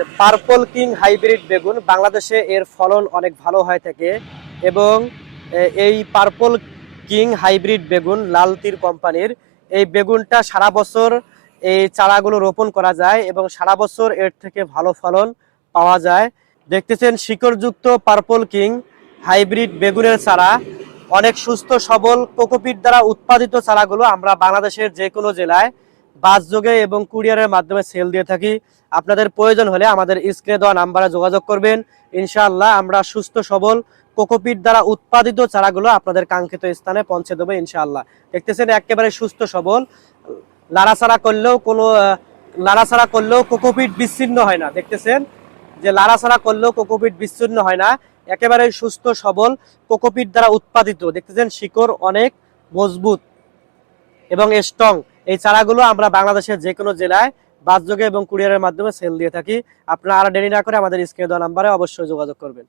যে purple king hybrid বেগুন বাংলাদেশে এর ফলন অনেক ভালো হয়ে থাকে এবং এই পার্পল কিং হাইব্রিড বেগুন লাল তীর কোম্পানির, এই বেগুনটা সারা বছর এই চারাগুলো রোপণ করা যায় এবং সারা বছর এর থেকে ভালো ফলন পাওয়া যায়। দেখতেছেন শিকড়যুক্ত পার্পল কিং হাইব্রিড বেগুনের চারা। অনেক সুস্থ, সবল কোকোপিট দ্বারা উৎপাদিত চারাগুলো আমরা বাংলাদেশের যে কোনো জেলায় বাস যোগে এবং কুরিয়ারের মাধ্যমে সেল দিয়ে থাকি। আপনাদের প্রয়োজন হলে আমাদের স্ক্রিনে দেওয়া নাম্বারে যোগাযোগ করবেন। ইনশাআল্লাহ আমরা সুস্থ সবল কোকোপিট দ্বারা উৎপাদিত চারাগুলো আপনাদের কাঙ্ক্ষিত স্থানে পৌঁছে দেবো ইনশাআল্লাহ। দেখতেছেন একেবারে সুস্থ সবল। লাড়াচাড়া করলেও কোনো আহ, লাড়াচাড়া করলেও কোকোপিট বিচ্ছিন্ন হয় না। দেখতেছেন যে লাড়াচাড়া করলেও কোকোপিট বিচ্ছিন্ন হয় না। একেবারে সুস্থ সবল কোকোপিট দ্বারা উৎপাদিত। দেখতেছেন শিকড় অনেক মজবুত এবং স্ট্রং এই চারাগুলো আমরা বাংলাদেশের যে কোনো জেলায় বাসযোগে এবং কুরিয়ারের মাধ্যমে সেল দিয়ে থাকি। আপনারা আর দেরি না করে আমাদের স্ক্রিনে দেওয়া নাম্বারে অবশ্যই যোগাযোগ করবেন।